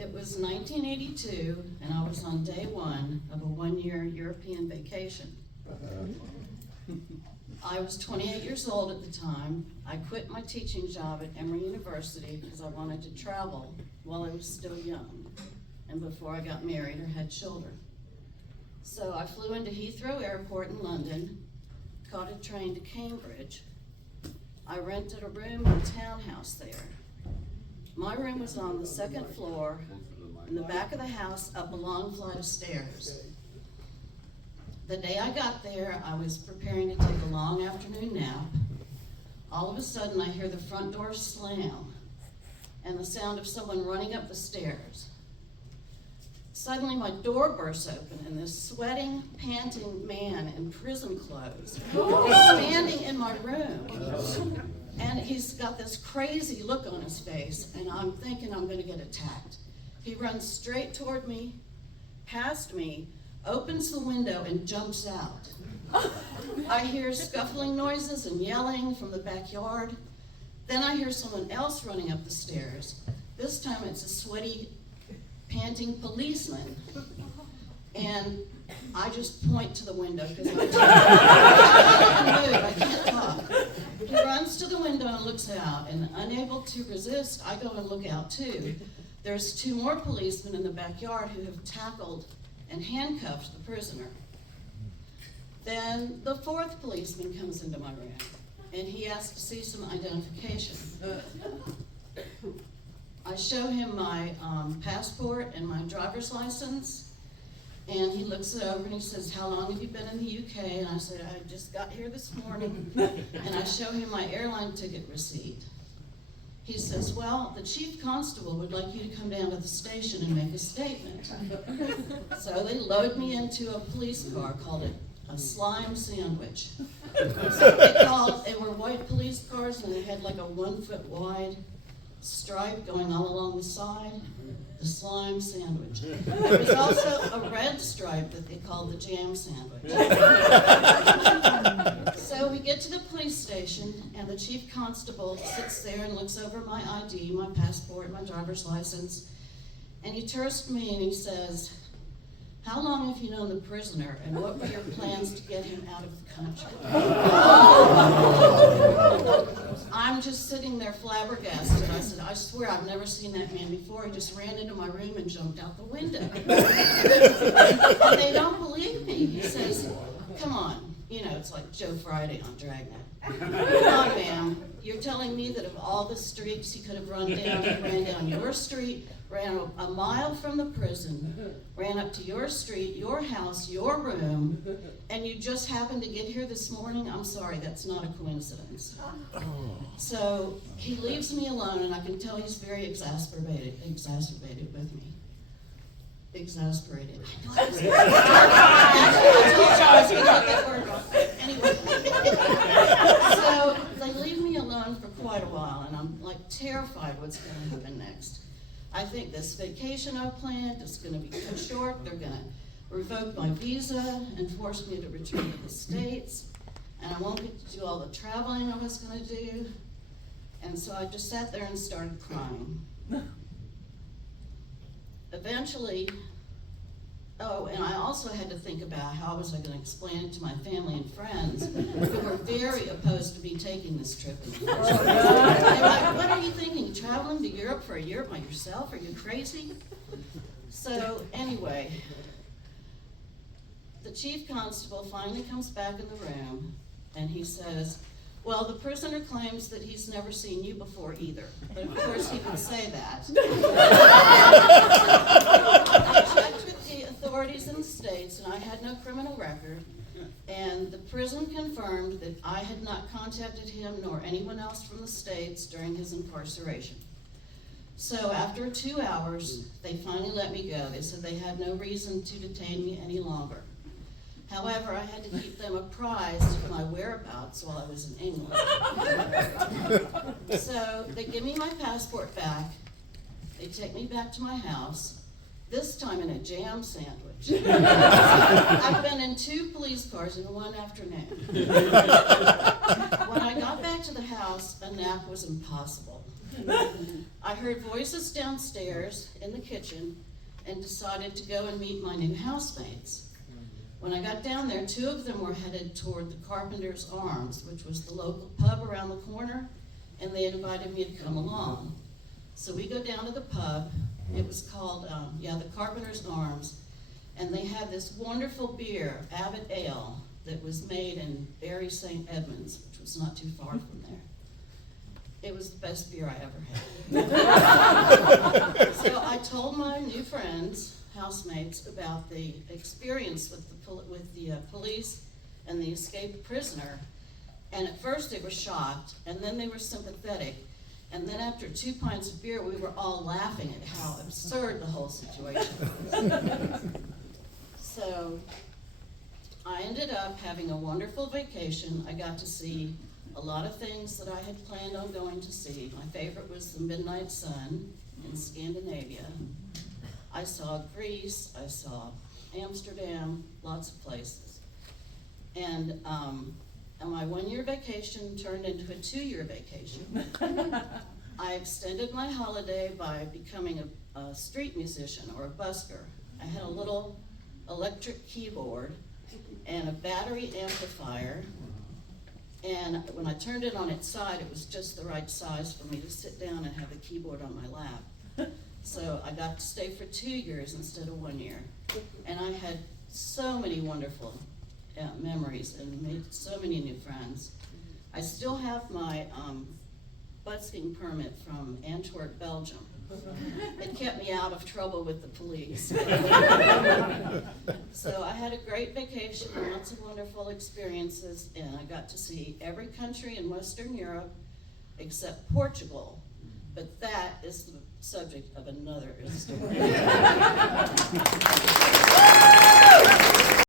It was 1982, and I was on day one of a one-year European vacation. I was 28 years old at the time. I quit my teaching job at Emory University because I wanted to travel while I was still young and before I got married or had children. So I flew into Heathrow Airport in London, caught a train to Cambridge. I rented a room in a townhouse there. My room was on the second floor, in the back of the house, up a long flight of stairs. The day I got there, I was preparing to take a long afternoon nap. All of a sudden, I hear the front door slam and the sound of someone running up the stairs. Suddenly, my door bursts open, and this sweating, panting man in prison clothes is standing in my room. And he's got this crazy look on his face, and I'm thinking I'm going to get attacked. He runs straight toward me, past me, opens the window, and jumps out. I hear scuffling noises and yelling from the backyard. Then I hear someone else running up the stairs. This time it's a sweaty, panting policeman. And I just point to the window because I can't talk. He runs to the window and looks out, and unable to resist, I go and look out too. There's two more policemen in the backyard who have tackled and handcuffed the prisoner. Then the fourth policeman comes into my room, and he asks to see some identification. I show him my passport and my driver's license, and he looks it over and he says, "How long have you been in the UK?" And I said, "I just got here this morning." And I show him my airline ticket receipt. He says, "Well, the chief constable would like you to come down to the station and make a statement." So they load me into a police car, called it a slime sandwich. They were white police cars, and they had like a 1 foot wide stripe going all along the side, the slime sandwich. There was also a red stripe that they called the jam sandwich. So we get to the police station, and the chief constable sits there and looks over my ID, my passport, my driver's license, and he turns to me and he says, "How long have you known the prisoner, and what were your plans to get him out of the country?" I'm just sitting there flabbergasted. I said, "I swear I've never seen that man before. He just ran into my room and jumped out the window." And they don't believe me. He says, "Come on." You know, it's like Joe Friday on Dragnet. "Come on, ma'am. You're telling me that of all the streets he could have run down, he ran down your street, ran a mile from the prison, ran up to your street, your house, your room, and you just happened to get here this morning? I'm sorry, that's not a coincidence." So he leaves me alone, and I can tell he's very exacerbated with me. Exasperated. I told you I was going to get that word wrong. Anyway, so they leave me alone for quite a while, and I'm like terrified what's going to happen next. I think this vacation I planned is going to be cut short. They're going to revoke my visa and force me to return to the States, and I won't get to do all the traveling I was going to do. And so I just sat there and started crying. Eventually, and I also had to think about how was I going to explain it to my family and friends who were very opposed to me taking this trip. They were like, "What are you thinking, traveling to Europe for a year by yourself? Are you crazy?" So anyway, the chief constable finally comes back in the room, and he says, "Well, the prisoner claims that he's never seen you before either." But of course he would say that. I checked with the authorities in the States, and I had no criminal record. And the prison confirmed that I had not contacted him nor anyone else from the States during his incarceration. So after 2 hours, they finally let me go. They said they had no reason to detain me any longer. However, I had to keep them apprised of my whereabouts while I was in England. So they give me my passport back. They take me back to my house, this time in a jam sandwich. I've been in 2 police cars in 1 afternoon. When I got back to the house, a nap was impossible. I heard voices downstairs in the kitchen and decided to go and meet my new housemates. When I got down there, 2 of them were headed toward the Carpenter's Arms, which was the local pub around the corner, and they invited me to come along. So we go down to the pub. It was called, the Carpenter's Arms, and they had this wonderful beer, Abbott Ale, that was made in Bury St. Edmunds, which was not too far from there. It was the best beer I ever had. So I told my new friends, housemates, about the experience with the police and the escaped prisoner. And at first they were shocked, and then they were sympathetic. And then after 2 pints of beer, we were all laughing at how absurd the whole situation was. So I ended up having a wonderful vacation. I got to see a lot of things that I had planned on going to see. My favorite was the Midnight Sun in Scandinavia. I saw Greece, I saw Amsterdam, lots of places. And my 1-year vacation turned into a 2-year vacation. I extended my holiday by becoming a street musician or a busker. I had a little electric keyboard and a battery amplifier. And when I turned it on its side, it was just the right size for me to sit down and have a keyboard on my lap. So I got to stay for 2 years instead of 1 year. And I had so many wonderful memories and made so many new friends. I still have my busking permit from Antwerp, Belgium. It kept me out of trouble with the police. So I had a great vacation, lots of wonderful experiences, and I got to see every country in Western Europe except Portugal. But that is the subject of another story.